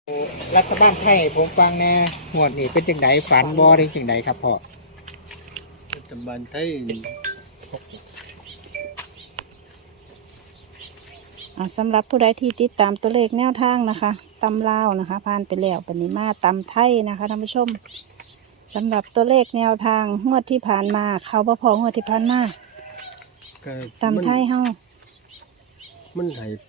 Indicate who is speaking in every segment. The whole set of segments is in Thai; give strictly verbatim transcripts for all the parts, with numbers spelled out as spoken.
Speaker 1: รัฐบาลไทยผมฟังแน่หมวดนี่เป็นจังไดฝันบ่หรือจังไดครับพ่อ
Speaker 2: รัฐบาลไทย
Speaker 3: อ่าสำหรับผู้ใดที่ติดตามตัวเลขแนวทางนะคะตำลาวนะคะผ่านไปแล้วปณิมาตำไทยนะคะท่านผู้ชมสำหรับตัวเลขแนวทางงวดที่ผ่านมาเขาบ่พองวดที่ผ่านมาตำไทยเฮา
Speaker 2: มันหายไป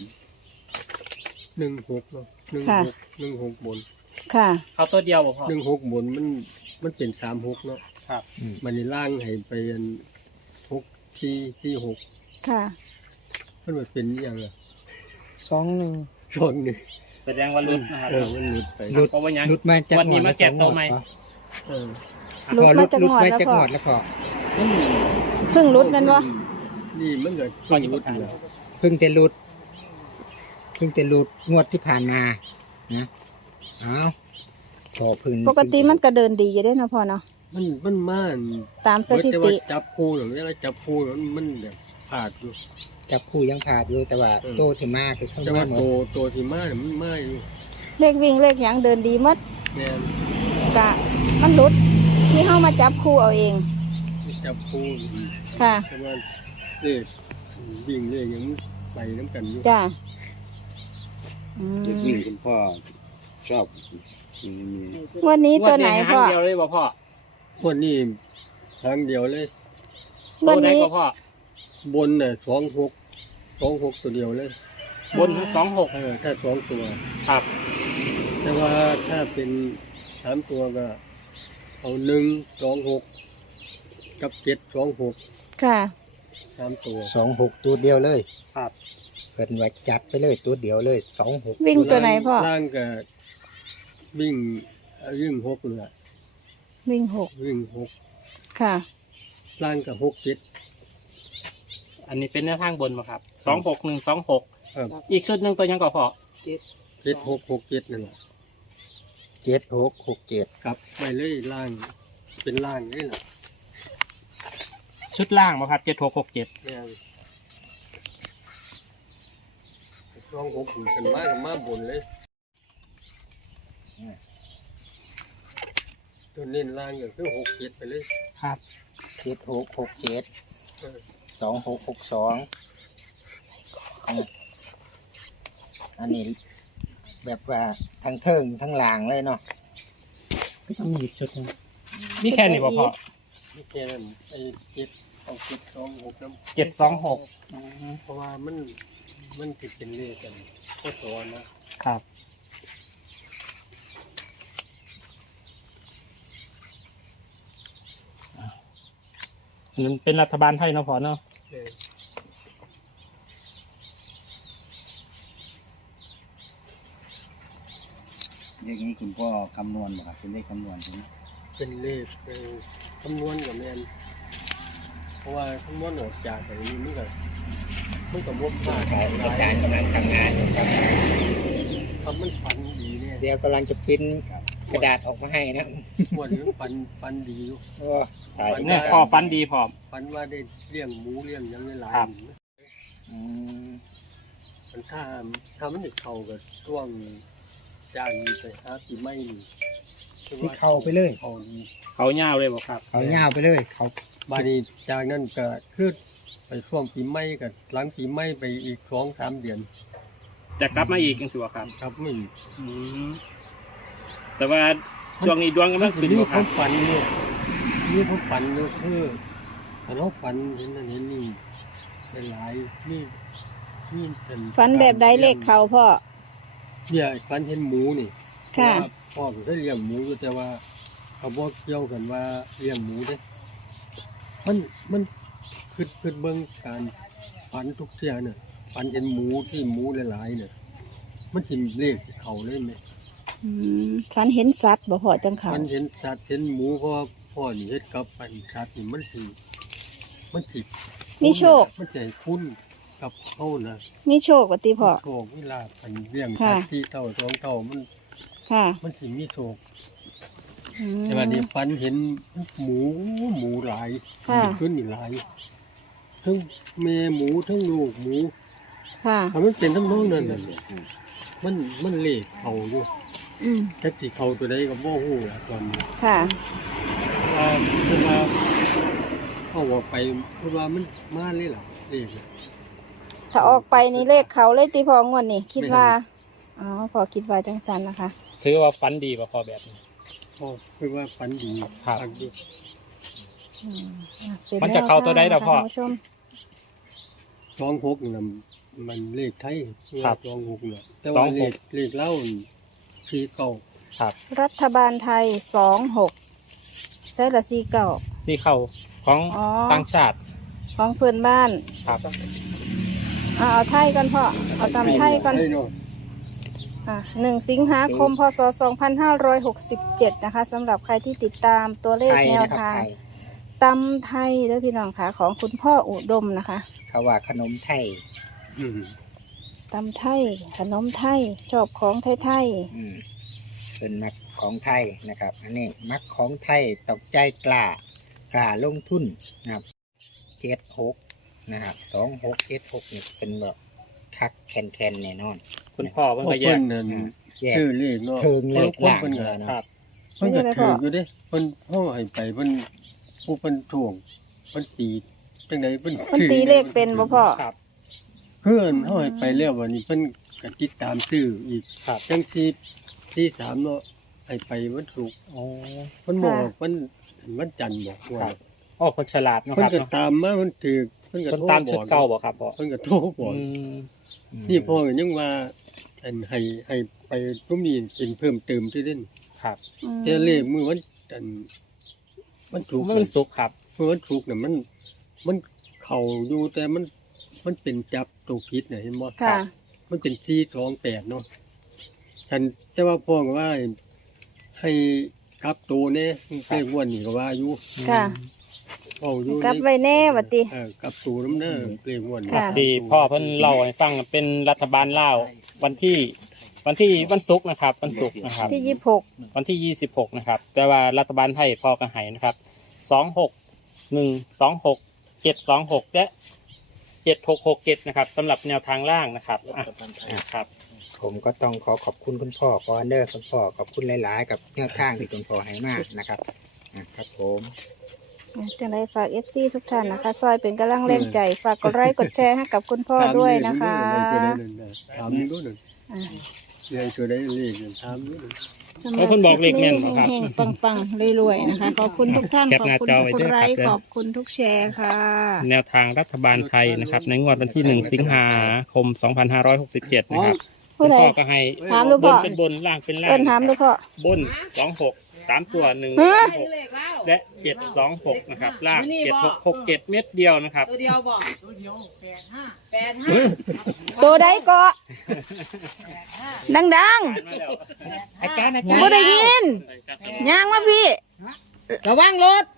Speaker 2: หนึ่งหกเนาะหนึ่งหกหนึ่งหกบน
Speaker 3: ค่ะ
Speaker 4: เขาตัวเดียวบ่พอ
Speaker 2: หนึ่งหกบนมันมันเป็นสามหกเนาะ
Speaker 4: ครับ
Speaker 2: มันในล่างหายไปอันหกที่ที่หก
Speaker 3: ค่ะ
Speaker 2: มันมันเป็นอย่างไร
Speaker 1: สองหนึ่ง
Speaker 2: สองหนึ่ง
Speaker 4: แสดงว่าลุดนะครับ
Speaker 2: เออมันหลุดไป
Speaker 1: หลุดหลุดมาจาก
Speaker 4: วันนี้มาแจกตัวใหม่
Speaker 2: เออ
Speaker 3: หลุดมาจากหมวดแล้วพอ
Speaker 1: แล้วพอ
Speaker 3: เพิ่งหลุดกันวะ
Speaker 2: นี่มันเกิดเพิ่งหลุดเลย
Speaker 1: เพิ่งแต่หลุดเพิ่งแต่หลุดงวดที่ผ่านมานะอ้าวพอพึ่ง
Speaker 3: ปกติมันก็เดินดีอยู่ได้นะพ่อเนาะ
Speaker 2: มันมันม่าน
Speaker 3: ตามสถิติ
Speaker 2: จับคู่หรืออะไรจับคู่แล้วมันแบบขาดอยู่
Speaker 1: จับคู่ยังผ่าดอยู่แต่ว่าโตที่มากคือข้างหน้าหมด
Speaker 2: โตโตที่มากมันไม่อยู่
Speaker 3: เลขวิ่งเลขหยังเดินดีมัด
Speaker 2: แม่
Speaker 3: กะมันหลุดที่เข้ามาจับคู่เอาเอง
Speaker 2: จับคู่
Speaker 3: ค่ะ
Speaker 2: แต่ว่าเลขวิ่งเลขยังไปน้ำกันอยู่
Speaker 3: จ้า
Speaker 5: เลขวิ่งคุณพ่อชอบ
Speaker 3: วันนี้ตัวไหนพ่อ
Speaker 4: เดียวเลยบ่พ่อ
Speaker 2: วันนี้ทางเดียวเลย
Speaker 3: วันนี้
Speaker 4: พ่
Speaker 2: อบนเนี่ยสองหกสองหกตัวเดียวเลย
Speaker 4: บนสองหก
Speaker 2: เออถ้าสองตัว
Speaker 4: ครับ
Speaker 2: แต่ว่าถ้าเป็นสามตัวก็เอาหนึ่งสองหกกับเจ็ดสองหก
Speaker 3: ค่ะ
Speaker 2: สามตัว
Speaker 1: สองหกตัวเดียวเลย
Speaker 4: ครับ
Speaker 1: เกิดไว้จัดไปเลยตัวเดียวเลยสองหก
Speaker 3: วิ่งตัวไหนพ่อ
Speaker 2: ล่างกับวิ่งวิ่งหกเลย
Speaker 3: วิ่งหก
Speaker 2: วิ่งหก
Speaker 3: ค่ะ
Speaker 2: ล่างกับหกเจ็ด
Speaker 4: อันนี้เป็นแนวทางบนมาครับสองหกหนึ่งสองหกอีกชุดหนึ่งตัวยังก่อพอ
Speaker 2: เจ็ดเจ็ดหกหกเจ็ดนั่นแหละ
Speaker 1: เจ็ดหกหกเจ็ด
Speaker 2: ครับไปเลยล่างเป็นล่างนี่แหละ
Speaker 4: ชุดล่างมาครับเจ็ดหกหกเจ็ด
Speaker 2: ลองหกกันมากกับมาบนเลยตัวเน้นล่างอย่างคือหกเจ็ดไปเลย
Speaker 1: ครับเจ็ดหกหกเจ็ดสองหกหกสองอันนี้แบบว่าทั้งเทิงทั้งหลางเลยเนาะ
Speaker 4: มีอีกชุดนึงมีแค่นี้พอพอ
Speaker 2: มีแค่นั้นไอ้เจ็ดเอาเจ็ดสองหกน้ำ
Speaker 4: เจ็ดสองหก
Speaker 2: เพราะว่ามันมันติดเป็นเลขกันโคตรร้อน
Speaker 4: นะครับมันเป็นรัฐบาลไทยเนาะพอเนาะ
Speaker 5: เลขนี้คุณพ่อคำนวณบ่ครับเป็นเลขคำนวณใช่ไหม
Speaker 2: เป็นเลขคำนวณกับแมนเพราะว่าคำนวณออกจากแบบนี้มันก็มันก็มุกมาก
Speaker 1: เอกสารกำลังทำงานครับ
Speaker 2: ทำมันฟันดีเนี่ย
Speaker 1: เดี๋ยวกำลังจะพิมพ์กระดาษออกมาให้นะ
Speaker 2: หมดฟันฟันดีอยู่
Speaker 4: เนี่ยพอฟันดีพอ
Speaker 2: ฟันว่าได้เลี้ยงหมูเลี้ยงยังหลายมันถ้าถ้ามันติดเข่ากับช่วงจานไปหาปีไม่นี่
Speaker 1: ที่เข่าไปเลย
Speaker 2: เขา
Speaker 4: เขาเงาเลยบอกครับ
Speaker 1: เขาเงาไปเลยเขา
Speaker 2: บาดีจากนั้นก็ขึ้นไปช่วงปีไม่กับหลังปีไม่ไปอีกสองสามเดือน
Speaker 4: จะกลับมาอีกยังสิวะครับ
Speaker 2: ครับไม่
Speaker 4: แต่ว่าช่วงนี้ดวงกำลังขึ้นอยู่
Speaker 2: ครับฝันเนี่ยนี่ผมฝันอยู่คือแต่เราฝันเห็นนั่นเห็นนี่หลายนี่นี่เป็น
Speaker 3: ฝันแบบใดเลขเขาพ่อ
Speaker 2: เนี่ยฝันเห็นหมูนี่
Speaker 3: ค่ะ
Speaker 2: พ่อผมได้เลี้ยงหมูอยู่แต่ว่าเขาบอกเกี่ยวกันว่าเลี้ยงหมูเด้มันมันคือคือเบื้องการฝันทุกเที่ยเนี่ยฝันเห็นหมูที่หมูหลายๆเนี่ยมันทิมเลขเขาเลยไหม
Speaker 3: ฝันเห็นสัตว์บ่พ่อจังเขา
Speaker 2: ฝันเห็นสัตว์เห็นหมูเพราะพ่อนี่เฮ็ดกับปันสัตว์นี่มันสิมันสิ
Speaker 3: มีโชค
Speaker 2: มันจะคุ้นกับเขานะ
Speaker 3: มีโชคกว่าติพ่อ
Speaker 2: โชคเวลาปันเลี้ยงสัตว์ที่เท่าสองเท่ามัน
Speaker 3: ค่ะ
Speaker 2: มันสิมีโชคแต่วันนี้ฝันเห็นหมูหมูหลายขึ้นอีกหลายทั้งแม่หมูทั้งลูกหมู
Speaker 3: ค่ะ
Speaker 2: มันเป็นทั้งน้องนั่นน่ะมันมันเลขเขาอยู่
Speaker 3: อืม
Speaker 2: แค่สิเขาตัวใดก็บ่ฮู้อะตอนนี้
Speaker 3: ค่ะ
Speaker 2: ว่าเพิ่นว่าเอาออกไปเพิ่นว่ามันมาเลยล่ะเลข
Speaker 3: ถ้าออกไปนี่เลขเขาเลยติพองวดนี่คิดว่าอ๋อพอคิดว่าจังสันนะคะ
Speaker 4: ถือว่าฝันดีป่ะพอแบบนี้
Speaker 2: พอเพิ่นว่าฝันดี
Speaker 4: ครับ
Speaker 2: ฝันดี
Speaker 3: อืมอ่ะป็
Speaker 4: มันจะเข้าตัวใดล่ะพ่อ
Speaker 3: ท่านผู้ชม
Speaker 2: สองหกนี่น่ะมันเลขไทย
Speaker 4: ครับ
Speaker 2: สองหกน่ะแต่ว่า
Speaker 4: สอง
Speaker 2: เล
Speaker 4: ห
Speaker 2: ข
Speaker 4: ก
Speaker 2: เลขเล่าสี่เก้า
Speaker 4: ครับ
Speaker 3: รัฐบาลไทยสองหกใช่ละสี่เก้า
Speaker 4: ที่เข้าของ
Speaker 3: อ๋อ
Speaker 4: ต่างชาติ
Speaker 3: ของเพื่อนบ้าน
Speaker 4: ครับ
Speaker 3: เอาเอาไทยก่อนพ่อเอาตามไทยก่อน
Speaker 2: ไทยเนาะ
Speaker 3: อ่ะหนึ่งสิงหาคมพศสองพันห้าร้อยหกสิบเจ็ดนะคะสำหรับใครที่ติดตามตัวเลข
Speaker 1: ไทย
Speaker 3: แนว
Speaker 1: นะครับ
Speaker 3: ทาง
Speaker 1: ไทย
Speaker 3: ตำไทยแล้วพี่น้องค่ะของคุณพ่ออุดมนะคะ
Speaker 1: เขาว่าขนมไทย
Speaker 2: อืม
Speaker 3: ตำไทยขนมไทยชอบของไทยไทย
Speaker 1: อืมเป็นมักของไทยนะครับ อันนี้มักของไทยตกใจกล้ากล้าลงทุนนะครับเจ็ดหกนะครับสองหกเจ็ดหกนี่เป็นแบบคักแคนแคนแน่นอน
Speaker 4: คุณพ่อมัน
Speaker 2: พว
Speaker 4: ก็
Speaker 2: ก
Speaker 4: แย
Speaker 2: เพิ่
Speaker 4: ก
Speaker 2: นนั่น
Speaker 1: อ่าแยก
Speaker 2: ชื่อเลขเนาะ
Speaker 1: เทิงเลข
Speaker 2: คน
Speaker 1: ล่าง
Speaker 2: เพิ่นก็
Speaker 1: เลยนะ
Speaker 4: ครับ
Speaker 2: เพิ่นก็ถืออยู่เด้เพิ่นเฮาให้ไปเพิ่นผู้เพิ่นถ่วงเพิ่นตีจังไดเพิ่น
Speaker 3: มันตีเลขเป็นบ่พ่อ
Speaker 4: ครับ
Speaker 2: เพิ่นเฮาให้ไปแล้ววันนี้เพิ่นก็ติดตามซื้ออีก
Speaker 4: ครับ
Speaker 2: จังซี่ที่สามเนาะให้ไปวันศุกร์
Speaker 4: โอ้
Speaker 2: เพิ่นบอกมันวันจันทร์บอก
Speaker 4: ค
Speaker 2: ว่า
Speaker 4: รับโอ้คนฉลาดเนาะ
Speaker 2: เพิ่
Speaker 4: คน รับ
Speaker 2: ก็
Speaker 4: เนาะ
Speaker 2: ตามมาเพิ่นถือเพิ่นก็
Speaker 4: คน
Speaker 2: โทร
Speaker 4: ตาม
Speaker 2: บ
Speaker 4: ชุด
Speaker 2: อก
Speaker 4: เก่าบอกครับพ่อ
Speaker 2: เพิ่นก็โทรบอก
Speaker 4: อืม
Speaker 2: นี่พ่อก็ยังว่าอันให้ให้ไปตรงนี้เป็นเพิ่มเติมที่เล่น
Speaker 4: ครับ
Speaker 3: อืม
Speaker 2: แต่เลขมื้อวันจันทร์วันศุกร์
Speaker 4: มันสุกร์ครับ
Speaker 2: มื้อวันศุกร์น่ะมัน มันเข้าอยู่แต่มันมันเป็นจับตัวผิดน่ะเห็นบ่
Speaker 3: ค่ะ
Speaker 2: มันเป็นสี่สองแปดเนาะฉันจะว่าพ่อก็ว่าให้กลับตัวเนี่ยเลขงวันนี้ก็ว่าอยู่
Speaker 3: ค่ะ
Speaker 2: เอาอยู่
Speaker 3: กลับไว้แน่บัดติ
Speaker 2: เออกลับตัวน้ำเน้อเลขงวันนี้
Speaker 3: ค่ะ
Speaker 4: ที่พ่อเพิ่นเล่าให้ฟังเป็นรัฐบาลลาววันที่ วันที่วันศุกร์นะครับวันศุกร์นะครับ
Speaker 3: ที่ยี่สิบหก
Speaker 4: วันที่ยี่สิบหกนะครับ แต่ว่ารัฐบาลไทยพ่อก็ให้นะครับสองหกหนึ่งสองหกเจ็ดสองหกและเจ็ดหกหกเจ็ดนะครับสำหรับแนวทางล่างนะครับอ่ะครับ
Speaker 1: ผมก็ต้องขอขอบคุณคุณพ่อก่อนเด้อคุณพ่อขอบคุณหลายๆ กับแนวทางที่คุณพ่อให้มากนะครับอ่ะครับผม
Speaker 3: จังไรฝาก เอฟ ซี ทุกท่านนะคะ ซอยเป็นกำลังแรงใจ ฝากกดไลค์กดแชร์ให้กับคุณพ่อด้วยนะคะ
Speaker 2: ถามนี่ดูหนึ่ง
Speaker 3: อ่า
Speaker 2: เรียนตัวได้เลขถามนี่ดู
Speaker 3: สำห
Speaker 4: แล้
Speaker 3: รั
Speaker 4: วคุณบอกเลขแม่นบ่ครับ
Speaker 3: เฮงๆปังๆรวยๆนะคะ ขอบคุณทุกท่าน
Speaker 4: แคป
Speaker 3: ขอบ
Speaker 4: หน้า
Speaker 3: คุณ
Speaker 4: จอ
Speaker 3: ทุ
Speaker 4: ไว้
Speaker 3: ก
Speaker 4: ด้วย
Speaker 3: ไล
Speaker 4: ครับ
Speaker 3: ค์ขอบคุณทุกแชร์ค่ะ
Speaker 4: แนวทางรัฐบาลไทยนะครับ ในงวดวันที่หนึ่งสิงหาคมสองพันห้าร้อยหกสิบเจ็ดนะครับ
Speaker 3: ผู้ใด
Speaker 4: พ่อก็ให้
Speaker 3: ถามดู
Speaker 4: บ
Speaker 3: พ่
Speaker 4: น
Speaker 3: อ
Speaker 4: เป็นบนล่างเป็นล่าง
Speaker 3: เอิ้นถามดูพ่อบ
Speaker 4: นสองหกสามตัวหนึ่ง
Speaker 3: ฮะ
Speaker 4: หกและเจ็ดสองหกนะครับล่างเจ็ดหกหกเจ็ดเม็ดเดียวนะครับ
Speaker 6: ตัวเดียวบอกตัวเดียวแปดห้าแปดห้า
Speaker 3: ตัวใดเกาะดัง
Speaker 1: อาจารย์อา
Speaker 3: ๆ
Speaker 1: จารย์
Speaker 3: บ่ได้ยินย่างมาพี่
Speaker 6: ระวังรถ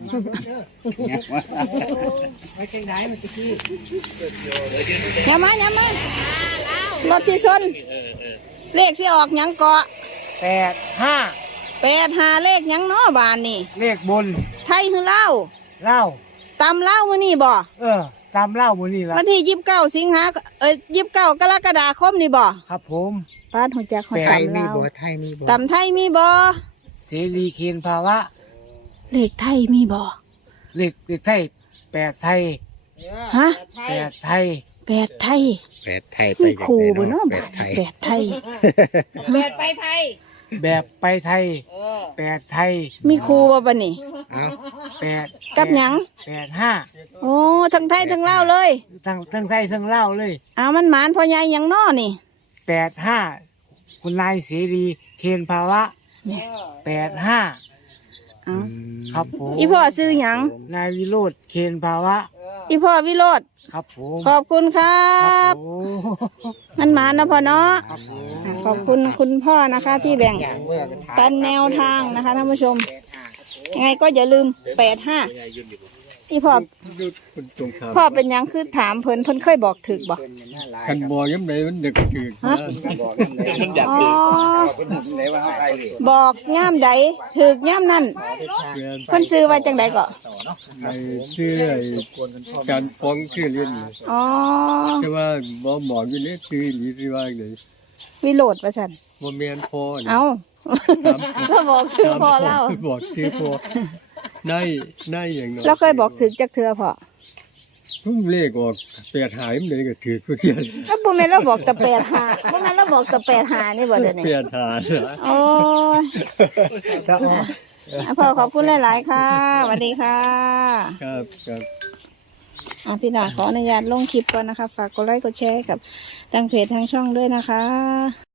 Speaker 3: อย่ามาอย่ามารถที่ชนเลขที่ออกหยังเกาะ
Speaker 6: แปดห้า
Speaker 3: แปดหาเลขหยังเนาะบานนี่
Speaker 6: เลขบน
Speaker 3: ไทยคือเล่า
Speaker 6: เหล้า
Speaker 3: ตำเล่ามื้อนี้บ่
Speaker 6: เออ ตามเหล้าบนนี่ละ
Speaker 3: วันที่ยี่สิบเก้าสิงหาเอ้ยยี่สิบเก้ากรกฎาคมนี่บ่
Speaker 6: ครับผม
Speaker 3: ป้านหัวจักหัว
Speaker 1: ไทย
Speaker 3: ตำ
Speaker 1: มี
Speaker 3: เล่า
Speaker 1: บัวไทยมีบัว
Speaker 3: ตำไทยมีบ่
Speaker 6: เสรีเคนภาวะ
Speaker 3: เลขไทยมีบ่
Speaker 6: เลขเลขไทยแปดไทย
Speaker 3: ฮะ
Speaker 6: แปดไทย
Speaker 3: แปดไทย
Speaker 1: แปดไทยไป
Speaker 3: มี
Speaker 1: จาก
Speaker 3: ครู
Speaker 1: ไห
Speaker 3: บ่เนาะ
Speaker 1: แป
Speaker 3: บา
Speaker 1: ด
Speaker 3: ด
Speaker 1: ไทย
Speaker 3: แปดไทย
Speaker 6: แปดไปไทย แบบไปไทยแปดไทย
Speaker 3: มีครูบ่บัดนี้
Speaker 1: เอา
Speaker 6: แปด
Speaker 3: กับหยัง
Speaker 6: แปดห้า
Speaker 3: โอ้ทั้งไทยทั้งเล่าวเลย
Speaker 6: ทั้งทั้งไทยทั้งเหล้าเลย
Speaker 3: เอามันหมานพ่อใหญ่หยังน้อนี่
Speaker 6: แปดห้าคุณนายเสรีเคนภาวะ
Speaker 3: เนี่ย
Speaker 6: แปดห้า
Speaker 3: เอา
Speaker 6: ครับผม
Speaker 3: อีพ่อซื้อหยัง
Speaker 6: นายวิโรธเคนภาวะ
Speaker 3: อีพ่อวิโรธ
Speaker 6: ครับผม
Speaker 3: ขอบคุณครั
Speaker 6: ครับ บผม
Speaker 3: มันหมานนะพ่อเนาะ
Speaker 6: ครับผม
Speaker 3: อ่ะขอบคุณคุณพ่อนะคะ ที่แบ่ง
Speaker 1: อย่างเมื่อกันทาย
Speaker 3: ปันแนวทางนะคะท่านผู้ชม ยังไงก็อย่าลืมแปดห้าอีพ่อ
Speaker 2: ดูคนตรงข้าม
Speaker 3: พ่อเป็นหยังคือถามเพิ่นเพิ่นเคยบอกถึกบ่
Speaker 2: คันบอย้ำไหนมันเด็กถือ
Speaker 3: ฮะ
Speaker 1: บอกนั่นเลย
Speaker 4: มันอยาก
Speaker 3: อ๋อ
Speaker 1: เป็นหุ่นเลยว่าไทย
Speaker 3: บอกย่ามใดถึกย่ามนั่นเพิ่นซื้อไว้จังใดก็
Speaker 2: ในชื่อไอ้การฟ้องชื่อเรียนนี่
Speaker 3: อ๋อ
Speaker 2: แต่ว่าหมอหมออยู่นี่ชื่อหรือที่ว่าไง
Speaker 3: วิโรดประชัน
Speaker 2: บ่แม่นพ่อนี่
Speaker 3: เอา
Speaker 2: ถาม
Speaker 3: เราบอกชื่อพ่อเล่า
Speaker 2: บอกชื่อพ่อในในอย่างน้อย
Speaker 3: เราเคยบอกถึงจักเทือพ่อ
Speaker 2: เพิ่งเลขออกแปดหายมันเลยก็ถือผู้เที่ยว
Speaker 3: แล้วบ่แม่นเราบอกแต่แปดหาบ่แม่นเราบอกแต่แปดหานี่บ่เดี๋ยวนี้
Speaker 2: แปดหายนะ
Speaker 3: โอ้ย
Speaker 1: เจ้า
Speaker 3: อ่ะพ่อขอบคุณหลายๆค่ะสวัสดีค่ะ
Speaker 2: ครับครับ
Speaker 3: อ่ะพี่น้องขออนุญาตลงคลิปก่อนนะคะ ฝากกดไลค์กดแชร์ให้กับทางเพจทางช่องด้วยนะคะ